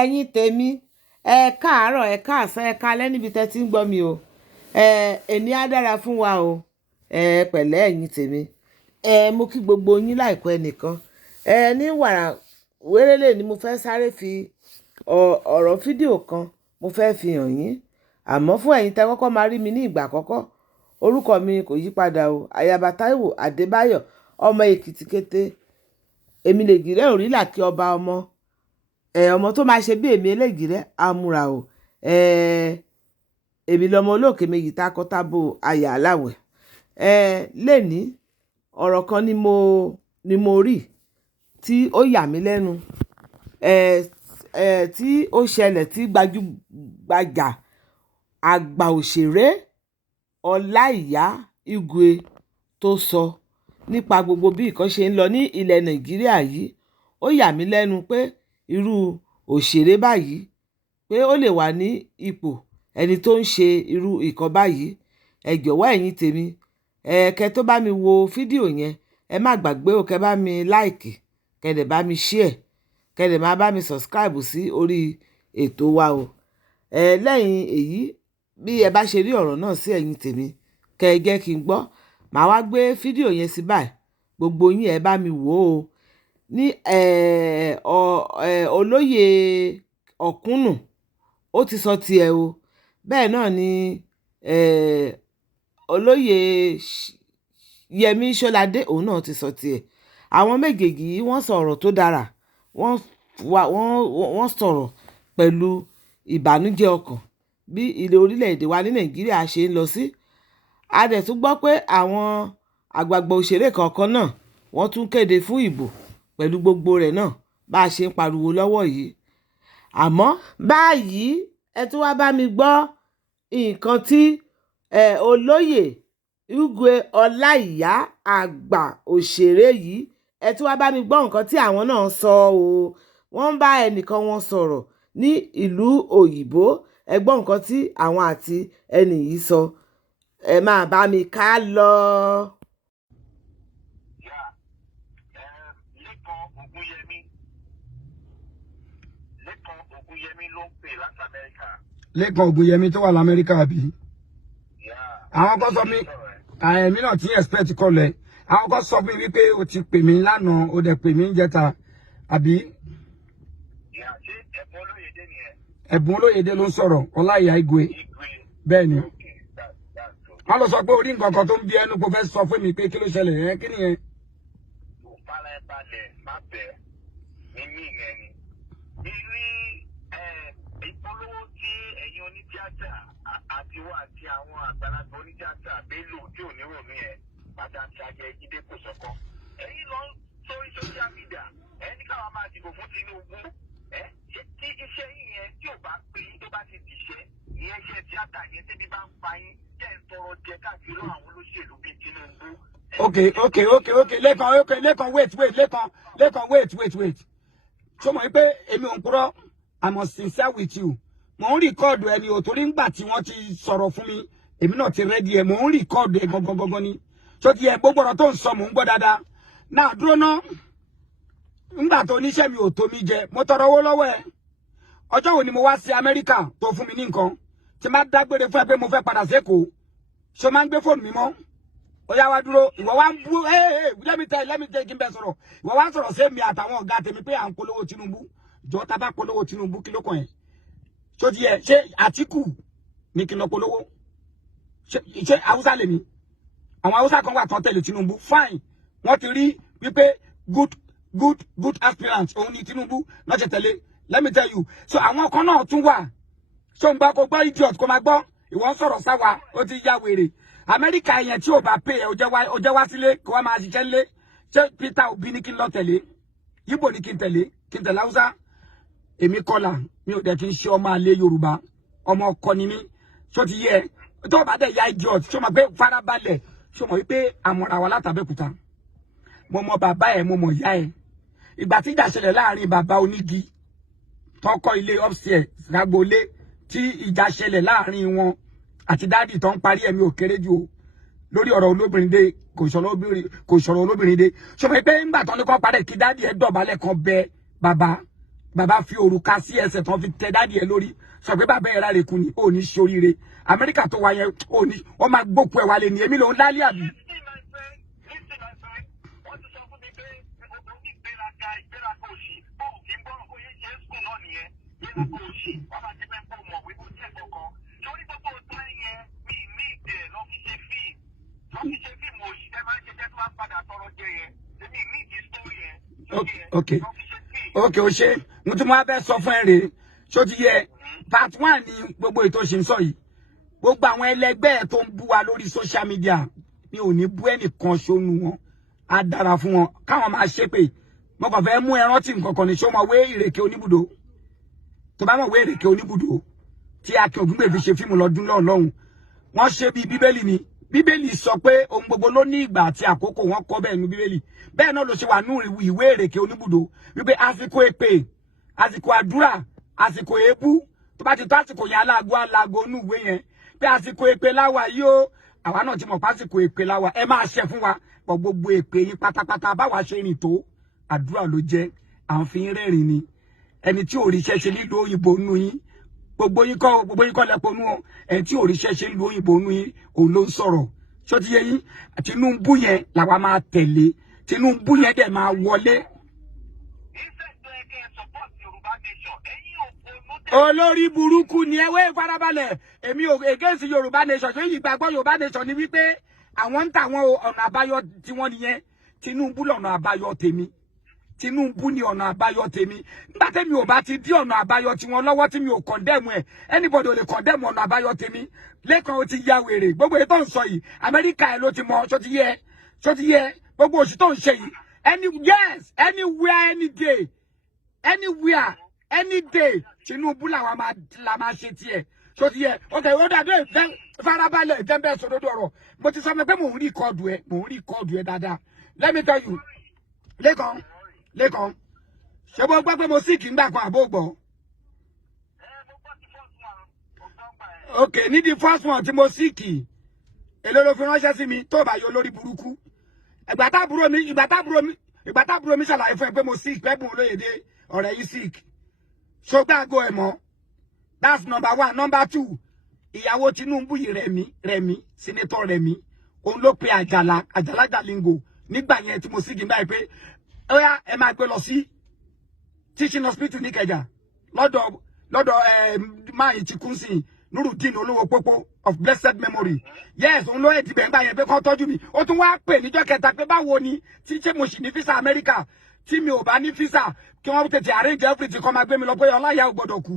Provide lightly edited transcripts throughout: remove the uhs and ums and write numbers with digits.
ẹ̀yin tèmi ẹ káàárọ̀ ẹ káàsán ẹ káalẹ́ níbi tẹ́ ti ń gbọ́ mi o ẹni á dára fún wa o pẹ̀lẹ́ ẹ̀yin tèmi mo kí gbogbo yín láìpẹ́ nìkan ní wàrà wérélè ni mo fẹ́ sáré fi ọ̀rọ̀ fídíò kan mo fẹ́ fi hàn yín àmọ́ fún ẹ̀yin tẹ́ kọ́kọ́ máa rí mi ní ìgbà àkọ́kọ́ orúkọ mi kò yí padà o Ayaba Táíwò Adébáyọ̀ ọmọ Èkìtì kété èmi lè gírẹ́ òrìlà kí ọba ọmọ ọmọ tó máa ṣe bí èmi Elégìrẹ́ amúra o èmi lọmọ olóòkè méjì takọtabo àyà aláwẹ̀ lẹ́ni ọ̀rọ̀ kan ni mo rí tí ó yà mí lẹ́nu tí ó ṣẹlẹ̀ tí gbajúgbajà àgbà òṣèré Olaiya Igwe tó sọ nípa gbogbo bí nǹkan ṣe ń lọ ní ilẹ̀ Nàìjíríà yìí ó yà mí lẹ́nu pé irú òṣèré báyìí pé ó lè wà ní ipò ẹni tó ń ṣe irú nǹkan báyìí ẹ jọ̀wọ́ ẹ̀yin tèmi kẹ́ tó bá mi wo fídíò yẹn ẹ má gbàgbé o kẹ́ bá mi láìkì kẹ́ dẹ̀ bá mi share kẹ́ dẹ̀ má bá mi subscribe sí orí ètò wa o lẹ́yìn èyí bí ẹ bá ṣe rí ọ̀rọ̀ náà sí ẹ̀yin tèmi kẹ́ ẹ jẹ́ kí n gbọ́ màá wá gbé fídíò yẹn sí báyìí gbogbo yín ẹ bá mi wò ó ní olóyè ọ̀kúnnù ó ti sọ tiẹ̀ o bẹ́ẹ̀ náà ni olóyè yẹmí ṣọ́ládé òun náà ti sọ tiẹ̀ àwọn méjèèjì yìí wọ́n sọ ọ̀rọ̀ tó dára wọ́n sọ̀rọ̀ pẹ̀lú ìbànújẹ́ ọkàn bí ilẹ̀ orílẹ̀-èdè wa ní nàìjíríà ṣe ń lọ sí a dẹ̀ tún gbọ́ pé àwọn àgbààgbà òṣèré kọ̀ọ̀kan náà wọ́n tún kéde fún ìbò pẹ̀lú gbogbo rẹ̀ náà bá a ṣe ń pariwo lọ́wọ́ yìí àmọ́ báyìí ẹ tún wá bá mi gbọ́ nǹkan tí olóyè Igwe Olaiya àgbà òṣèré yìí ẹ tún wá bá mi gbọ́ nǹkan tí àwọn náà sọ o wọ́n ń bá ẹnìkan wọn sọ̀rọ̀ ní ìlú òyìnbó ẹ gbọ́ nǹkan tí àwọn àti ẹnì yìí sọ ẹ máa bá mi ká lọ. Lẹ́kan Ògúnyẹmí tó wà l'Amẹ́ríkà àbí. Àwọn kan sọ mí àìmí náà tí expect kọlẹ̀. Àwọn kan sọ fún mi wípé o ti pè mí lánàá o dẹ̀ pè mí níjẹta àbí. Ẹ̀bùn Olóyèdé ló ń sọ̀rọ̀ Olaiya Igwe. Bẹ́ẹ̀ ni. Wọ́n lọ sọ pé orí nǹkan kan tó ń bí ẹnu kò fẹ́ sọ fún mi pé kí ló ṣẹlẹ̀ ẹ́ kí nìyẹn. Àti àwọn àgbàlagbà onítíátà Bello tí ò ní ròmí ẹ padà tí a jẹ jíde kò sọkọ ẹ̀yin lọ sórí social media ní káwọn máa dìbò fún Tinubu tí iṣẹ́ yìí yẹn tí ò bá pé tó bá ti dìṣẹ́ ìyẹn iṣẹ́ tíátà yẹn tẹ́bí bá ń pa yín tẹ́ ń tọrọ jẹ káàkiri àwọn olóṣèlú bíi Tinubu. Okay. Lẹ́kan wait. Ṣé mo rí pé èmi ò ń purọ́ I must sincere with you. Mo ń rìkọ́ọ̀dù ẹni ò torí ńgbà tí wọ́n ti sọ̀rọ̀ fún mi èmi náà ti rẹ́dí ẹ̀ mo ń rìkọ́ọ̀dù ẹ̀ gangan ni tó ti ẹ̀ gbogbo ọ̀rọ̀ tó ń sọ mò ń gbọ́ dáadáa náà dúró ná ńgbà tó oníṣẹ́ mi ò tó mi jẹ mo tọrọ owó lọ́wọ́ ẹ̀ ọjọ́ wo ni mo wá sí Amẹ́ríkà tó fún mi ní nǹkan tí má dágbére fún ẹ pé mo fẹ́ padà sékòó ṣé máa ń gbé fóònù mi mọ́ ó yá wá dúró ìwọ wá ń bú let me tell kí n bẹ sọ̀rọ̀ ìwọ wá sọ̀rọ̀ sí mi àtàwọn ọ̀gá tèmi pé à ń polówó Tinubu jọ tá bá polówó Tinubu kí ló kàn ẹ́ so di ẹ ṣé Àtíkù ní kí n lọ polówó ṣé Haúsá lèmi àwọn Haúsá kan wà tán tẹ̀lé Tinubu fine wọ́n ti rí wípé good aspirant òun ní Tinubu náà ṣe tẹ̀lé let me tell you so àwọn kan náà tún wà ṣó ń gbọ́ kó gbọ́ idiot kó máa gbọ́ ìwọ ń sọ̀rọ̀ sáwa ó ti ya wèrè Amẹ́ríkà yẹn tí ò bá pè ẹ́ ó jẹ́ wá sílé kó wá máa ṣiṣẹ́ lé ṣé Peter Obi ní kí n lọ tẹ̀lé Yíbò ní kí n tẹ̀lé Haúsá èmi kọlà mi ò dẹ̀ kí n ṣe ọmọ àlè Yorùbá ọmọ ọkọ ni mí ṣó ti yẹ tó bá dẹ̀ ya idiot ṣó mọ̀ pé farabalẹ̀ ṣó mọ̀ wípé àmọ̀ra wa látàbẹ́kúta mo mọ bàbá ẹ̀ mo mọ̀ ìyá ẹ̀ ìgbà tí ìjà ṣẹlẹ̀ láàrin bàbá onígi tó kọ́ ilé upstairs ragbolé tí ìjà ṣẹlẹ̀ láàrin wọn àti dáàdì tó ń parí ẹ̀mí ò kéré jù o lórí ọ̀rọ̀ olóbìnrin dé kò sọ̀rọ̀ olóbìnrin dé ṣó mọ̀ pé ńgbà tó ní kọ́ parẹ́ kí dáàdì ẹ̀ dọ̀bálẹ̀ kan bẹ bàbá bàbá fi òrùka sí ẹsẹ̀ tán fi tẹ dáàdì ẹ lórí sọ pé bàbá ẹ ráre kù ní ò ní ṣoríire Amẹ́ríkà tó wáyé ò ní wọ́n máa gbókù ẹ̀ wálé ní èmi lòún lálẹ́ àbí. Okay. Okay, o ṣe mo tún máa bẹ sọ fún ẹ rèé ṣó ti yẹ part 1 ni gbogbo ètò ṣe ń sọ yìí gbogbo àwọn ẹlẹgbẹ́ tó ń bú wa lórí social media mi ò ní bú ẹnìkan ṣónú wọn á dára fún wọn káwọn máa ṣépè mo kàn fẹ́ mú ẹ rántí nǹkan kan ní ṣó mọ wé ìrèké oníbùdó tó bá mọ̀ wé ìrèké oníbùdó tí Akin Ògúngbè fi ṣe fíìmù lọ́dún lọ́hùn wọ́n ṣe bí bíbélì ni bíbélì sọ pé ohun gbogbo ló ní ìgbà àti àkókò wọn kọ bẹ́ẹ̀ ní bíbélì bẹ́ẹ̀ náà ló ṣe wà nú ìwé ìrèké oníbùdó wípé àsìkò èpè àsìkò àdúrà àsìkò èébú tó bá ti tó àsìkò yẹn alágo nú ìwé yẹn pé àsìkò èpè láwa yìí ó àwa náà ti mọ̀ pásìkò èpè láwa ẹ máa ṣe fún wa pọ̀ gbogbo èpè yín pátápátá báwa ṣe rìn tó àdúrà ló jẹ́ à ń fi rẹ́rìn ni ẹni tí òrìṣẹ́ ṣe nílùú òyìnbó nú yín gbogbo yín kọ́ lẹ́pọ̀ nú ọ ẹni tí òrìṣẹ́ ṣe nílùú òyìnbó nú yín òun ló ń sọ̀rọ̀ ṣó ti yé yín Tinubu yẹn làwa máa tẹ̀lé Tinubu yẹn dẹ̀ máa wọlé. Olórí burúkú ni ẹwé farabalẹ̀ èmi ò against Yorùbá nation ṣé ìgbàgbọ́ Yorùbá nation ni wípé àwọn ń tà wọn ọ̀nà àbáyọ tí wọ́n nìyẹn Tinubu lọ́nà àbáyọ tèmi Tinubu ni ọ̀nà àbáyọ tèmi nígbà tèmi ò bá ti dí ọ̀nà àbáyọ tí wọ́n lọ́wọ́ tí mi ò condemn ẹ̀ anybody ò lè condemn ọ̀nà àbáyọ tèmi lẹ́kàn ó ti ya wèrè gbogbo ètò ń sọ yìí Amẹ́ríkà ẹ̀ ló ti mọ ṣó ti yẹ gbogbo òṣì tó ń ṣe yìí anywhere any day anywhere any day Tinubu làwọn máa ṣe tiẹ̀ ṣó ti yẹ okay ó dàbí farabalẹ̀ ìdẹ́mbẹ́ sòdodo ọ̀rọ̀ mo ti sọ pé mò ń rí kọ́ọ̀dù ẹ̀ dáadáa let me tell you lẹ́kàn ṣé mo gbọ́ pé mo sì kì í gbà kan àbó gbọ́. Okay ní the first one tí mo sì kì í èló ló fi ránṣẹ́ sí mi tó bá yọ lórí burúkú ìgbà tábúrò mi ṣàlàyé fún ẹ pé mo sick pẹ́ bùn Olóyèdé ọ̀rẹ́ yìí sick ṣọgbàgò ẹ̀ mọ́ that's number 1 number 2 ìyàwó Tinubu yìí Rẹ̀mí senator Rẹ̀mí òun ló pe Àjàlá Jalingo nígbà yẹn tí mo sick nígbà yẹn pé oya ẹ máa gbé lọ sí teaching hospital ní Ìkẹjà lọ́dọ̀ máa ti kún sí Nurudeen olówó pópó of blessed memory yes òun ló ẹ̀dìbẹ̀ ńgbà yẹn pé kán tọ́jú mi ó tún wá pè níjọ́ kẹta pé báwo ni tí ṣé mo sì ní visa America tí mi ò bá ní visa kí wọ́n tètè arrange everything kó máa gbé mi lọ pé Ọláìyá ò gbọ́dọ̀ kú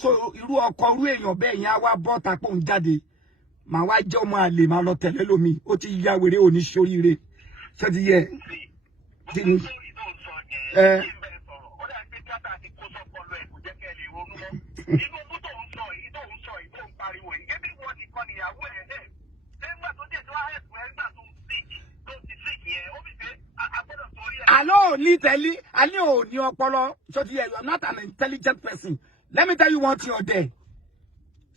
so irú ọkọ irú èèyàn bẹ́ẹ̀ yẹn á wá bọ́ tapò ń jáde màá wá jẹ́ ọmọ àlè máa lọ tẹ̀lé lómi ó ti ya wèrè òní ṣoríire ṣé ti yẹ Ali ò ní ọpọlọ so you are not an intelligent person. Let me tell you one thing or there.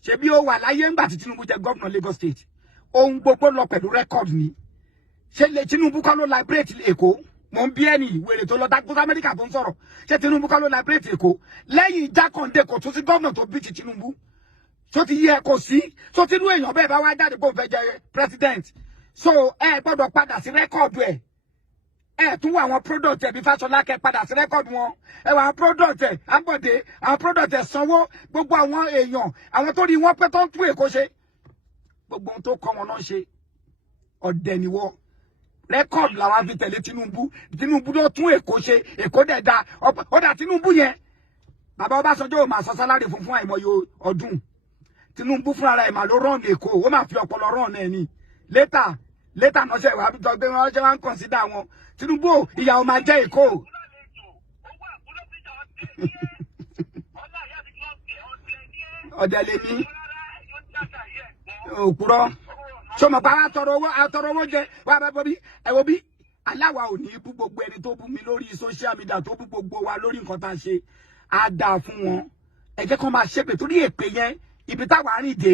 Ṣebí ó wà láyé ńgbà tí Tinubu jẹ́ governor Lagos State. Ohun gbogbo lọ pẹ̀lú record ni. Ṣé le Tinubu kọ́ ló liberate Èkó? Mo ń bí ẹni wèrè tó lọ dákú sí Amẹ́ríkà tó ń sọ̀rọ̀. Ṣé Tinubu kọ́ ló liberate Èkó? Lẹ́yìn Jákàndé kò tún sí governor tó bí ti Tinubu. So ti yẹ kò sí. So tinú èèyàn bẹ́ẹ̀ bá wá jáde kó fẹ́ jẹ president. So ẹ gbọ́dọ̀ padà sí record ẹ̀. Tún wà àwọn product ẹ̀ bí Fáṣọlá kẹ́ padà sí record wọn. Ẹ wà àwọn product ẹ̀ Ambode àwọn product ẹ̀ sanwó gbogbo àwọn èèyàn àwọn tó rí wọn pé tó ń tún Èkó ṣe. Gbogbo ohun tó kọ́ wọn náà ṣe. Ọ̀dẹ̀ ni wọ́n. Record làwọn fi tẹ̀lé Tinubu ló tún Èkó ṣe Èkó dẹ̀ da ọ̀dà Tinubu yẹn. Bàbá Ọbásanjọ́ ò máa sọ sálárì fún àìmọye ọdún. Tinubu fúnra rẹ̀ mà ló rán Èkó ó máa fi ọpọlọ rán ẹ̀ ni. Later náà ṣe wà bí tọ́gbẹ́ wọn ṣe wá ń consider wọn. Tinubu ìyàwó máa jẹ́ Èkó. Ọ̀dẹ̀ lè ní òpùrọ́. Ṣọmọ pa àtọrọ owó jẹ wà bá bọ́bí ẹ̀wọ̀ bí aláwa ò ní bú gbogbo ẹni tó bú mi lórí social media tó bú gbogbo wa lórí nǹkan tá a ṣe á dáa fún wọn. Ẹ jẹ́ kó máa ṣépè torí èpè yẹn ibi táwa rìn dé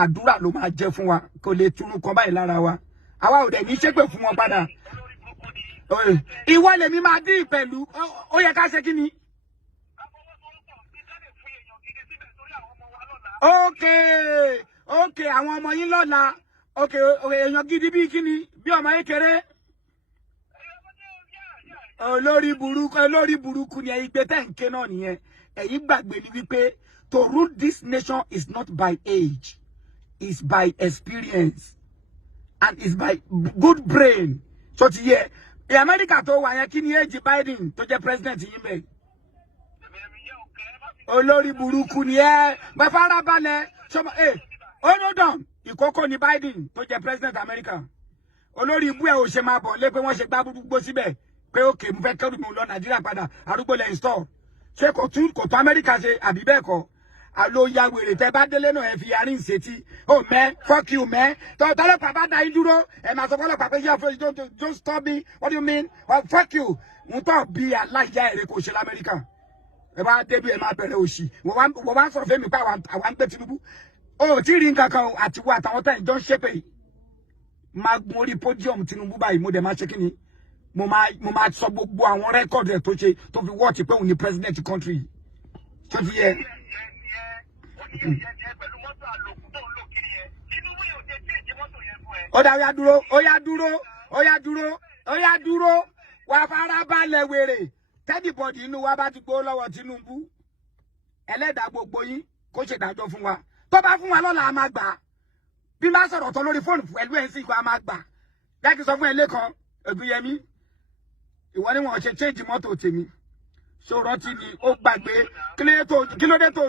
àdúrà ló máa jẹ́ fún wa kò lè túnú kan báyìí lára wa. Àwa ò dẹ̀ ní ṣépè fún wọn padà. Ìwọ lèmi máa dín pẹ̀lú ó yẹ ká ṣe kí ni. Okay. Àwọn ọmọ yín lọ́la. Okay. Èèyàn gidi bí kíni bí ọmọ kékeré. Olórí burúkú ni ẹ̀yin gbé tẹ́ǹké náà nìyẹn. Ẹ̀yin gbàgbé ni wípé to rule this nation is not by age, it's by experience, and it's by good brain. So ti yẹ America tó wà yẹn kí ni age Biden tó jẹ́ president yín bẹ́ẹ̀. Olórí burúkú ni ẹ bá fara balẹ̀ sọmọ hold on ìkókó ni Biden tó jẹ́ president America. Olórí ibú ẹ ò ṣe máa bọ̀ lé pé wọ́n ṣe gbá gbogbo síbẹ̀ pé òkè mo fẹ́ kẹ́rù mi lọ Nàìjíríà padà arúgbó lẹ́yìn store ṣé kò tó America ṣe àbí bẹ́ẹ̀ kọ́ àlọ́ ya wèrè tẹ́ bá délé náà ẹ fi yarí ìṣètì ó mẹ́ fuck you mẹ́ tọ́lọ́pàá bá da yín dúró ẹ máa sọ fọlọ́pàá pé yá fún don't stop me what do you mean fuck you ń tọ́ bí aláìyá èrè kò ṣe l'Amẹ́ríkà ẹ bá débi ẹ máa bẹ̀rẹ̀ òṣì wọ́n wá sọ̀rọ̀ fẹ́mi pé àwa ń gbé Tinubu ó tí rí nǹkan kan àtiwọ́ àtàwọn tẹ̀ jọ ń ṣépè máa gun orí podium Tinubu báyìí mo dẹ̀ máa ṣe kí ni mo máa sọ gbogbo àwọn rẹ́kọ̀dù ẹ̀ tó ṣe tó fi wọ́ọ̀tì pé òun ni president country tó ti yẹ. Ó dá ó yá dúró wà fara balẹ̀ wèrè tẹ́nibọ̀dì inú wa bá ti gbó lọ́wọ́ Tinubu ẹlẹ́dàá gbogbo yín kó ṣèdájọ́ fún wa tó bá fún wa lọ́la a máa gbà bí má sọ̀rọ̀ tán lórí fóònù pẹ̀lú ẹ̀ ń sìn kó a máa gbà jákè sọ fún ẹ lẹ́kan Ògúnyẹmí ìwọ ni wọn ṣe change mọ́tò tèmi ṣòro tí ni ó gbàgbé kí ló dé tó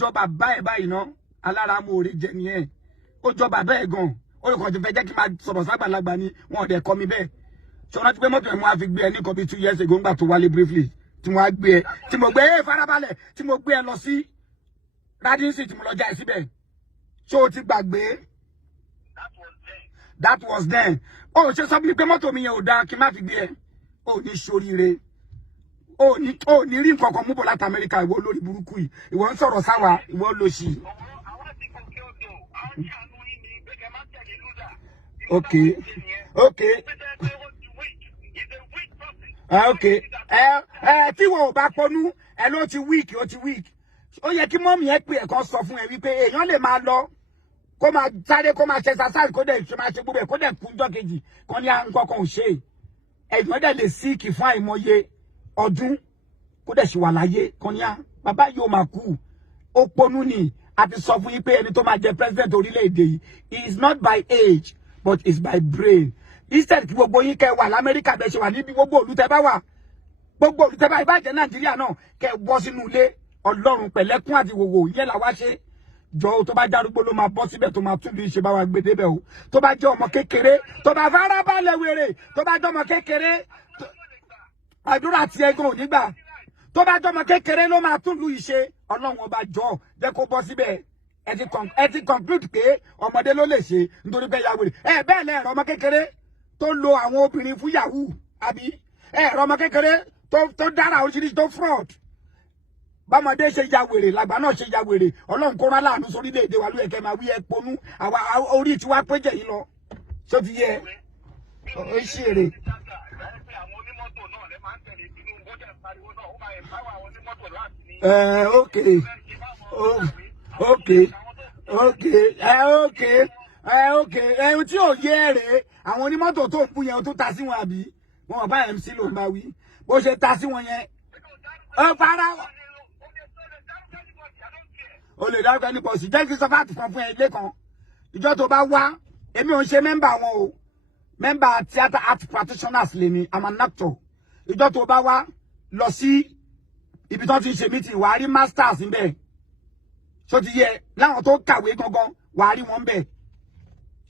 jọba báyìí ná alára mo rè jẹ nìyẹn ó jọba bẹ́ẹ̀ gan olùkọ́ ti fẹ́ jẹ́ kí n máa sọ̀rọ̀ ságbàlagbà ni wọn ò dẹ̀ kọ́ mi bẹ́ẹ̀ ṣòro tí pé mọ́tò ẹ̀ mo á fi gbé ẹ ní kan bí 2 years ago ńgbà tó wálé briefly tí mo á gbé ẹ tí mo gbé farabalẹ̀ tí mo gbé ẹ lọ sí radinsi tí mo lọ já ẹ síbẹ̀ ṣé o ti gbàgbé that was then ó ṣe sọ bí pé mọ́tò mi yẹn ò dáa kí n má fi gbé ẹ ó ní ṣoríire ó ní rí nǹkan kan mú bọ̀ láti Amẹ́ríkà ìwọ lórí burúkú yìí ìwọ ń sọ̀rọ̀ sáwà ìwọ ló ṣì. Okay. Tí wọn ò bá pọnú ẹ ló ti weak ó yẹ kí mọ́mì ẹ pé ẹ̀kan sọ fún ẹ wípé èèyàn lè máa lọ kó máa sáré kó máa ṣe exercise kó dẹ̀ ṣe máa ṣe gbogbo ẹ̀ kó dẹ̀ kú jọ́ kejì kan ní nǹkan kan ò ṣe ẹ̀yìn dẹ̀ lè síìkì fún àìmọye ọdún kó dẹ̀ ṣe wà láyé kan ní bàbá yóò máa kú ó ponú ni a ti sọ fún yín pé ẹni tó máa jẹ president orílẹ̀-èdè yìí is not by age but is by brain instead kí gbogbo yín kẹ́ wà l'Amẹ́ríkà bẹ́ẹ̀ ṣe wà níbi gbogbo olùtẹ́ bá wà gbogbo olùtẹ́ bá ìbàjẹ́ Nàìjíríà náà kẹ́ bọ́ sínú ilé Ọlọ́run pẹ̀lẹ́kún àti wòwò yẹn làwa ṣe jọ tó bá járúgbó ló máa bọ́ síbẹ̀ tó máa tún bí ṣe bá wa gbé débẹ̀ o tó bá jẹ́ ọmọ kékeré tó bá fara balẹ̀ wèrè tó bá jẹ́ ọmọ kékeré àdúrà tí ẹ̀gbọ́n ò nígbà tó bá jẹ́ ọmọ kékeré ló máa tún lu ìṣe Ọlọ́run ọba jọ jẹ́ kó bọ́ síbẹ̀ ẹ ti conclude pé ọmọdé ló lè ṣe nítorí pé ya wèrè bẹ́ẹ̀ lẹ́ẹ̀rọ ọmọ kékeré tó lo àwọn obìnrin fún yahoo àbí ẹ̀rọ ọmọ kékeré tó dára oríṣiríṣi tó fraud bámọdé ṣe ya wèrè làgbà náà ṣe ya wèrè Ọlọ́run kó rán láàánú sórílẹ̀-èdè wa lóye kẹ́ máa wí ẹ ponú àwa orí tiwa péjẹ yìí lọ ṣó ti yẹ ó ṣe èrè. Ẹ̀hún tí ò yé rèé àwọn onímọ́tò tó kú yẹn tó ta sí wọn àbí wọn bá MC ló ń bá wí bó ṣe ta sí wọn yẹn ó fara o lè dárúkọ ẹni pọ̀ sí jẹ́ kí sọ́fà àti kan fún ẹ ilé kan ìjọ tó bá wá èmi ò ń ṣe mẹ́mbà wọn o mẹ́mbà theatre art practitioners lè ní I'm an actor ìjọ tó bá wá lọ sí ibi tó ti ń ṣe meeting wàá rí masters níbẹ̀ ṣó ti yẹ láwọn tó kàwé gangan wàá rí wọn bẹ̀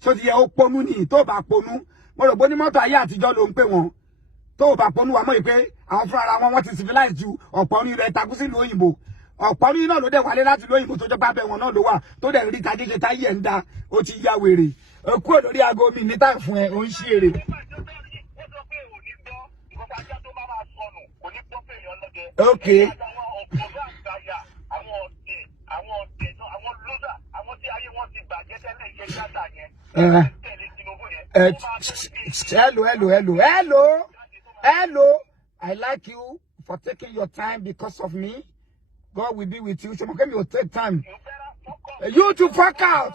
ṣó ti yẹ ó ponú ni tó bá ponú mo rò bó ní mọ́tò ayé àtijọ́ ló ń pè wọ́n tó bá ponú wà mọ́ ìpè àwọn fúnra wọn wọ́n ti civilize ju ọ̀pọ̀ orin rẹ̀ takú sínú òyìnbó ọ̀pọ̀ orin náà ló dẹ̀ wálé láti lóyìnbó tó jẹ́ pábẹ́ wọn náà ló wà tó dẹ̀ rí tajé táyé ẹ̀ ń da ó ti ya wèrè òkú olórí aago mi ní táì fún ẹ ó ń ṣí èrè. Okay. Hello. I like you for taking your time because of me. God will be with you. So okay, you take time. You to fuck out.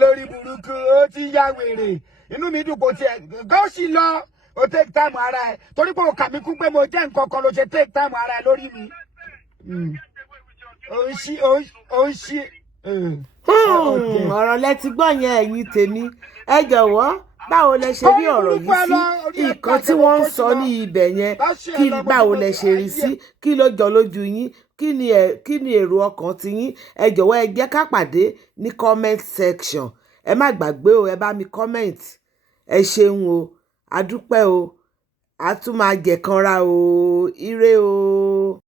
Lórí burúkú, ó ti ya wèrè. Inú mi dùn kò tiẹ̀. Go sí lọ. O take time ara ẹ. Torí pé o kà mí kún pé mo jẹ́ nǹkan kan ló ṣe take time ara ẹ lórí mi. Ó ń ṣí. Ọ̀rọ̀ lẹ ti gbọ́ yẹn ẹ̀yin tèmi. Ẹ jọ̀wọ́ báwo lẹ ṣe rí ọ̀rọ̀ yìí sí nǹkan tí wọ́n ń sọ ní ibẹ̀ yẹn, kí báwo lẹ ṣe rí sí, kí ló jọ lójú yín, kí ni èrò ọkàn ti yín. Ẹ jọ̀wọ́ ẹ jẹ́ ká pàdé ní comment section. Ẹ má gbàgbé o, ẹ bá mi comment. Ẹ ṣeun o, a dúpẹ́ o, a tún máa jẹ̀kanra o, ire o.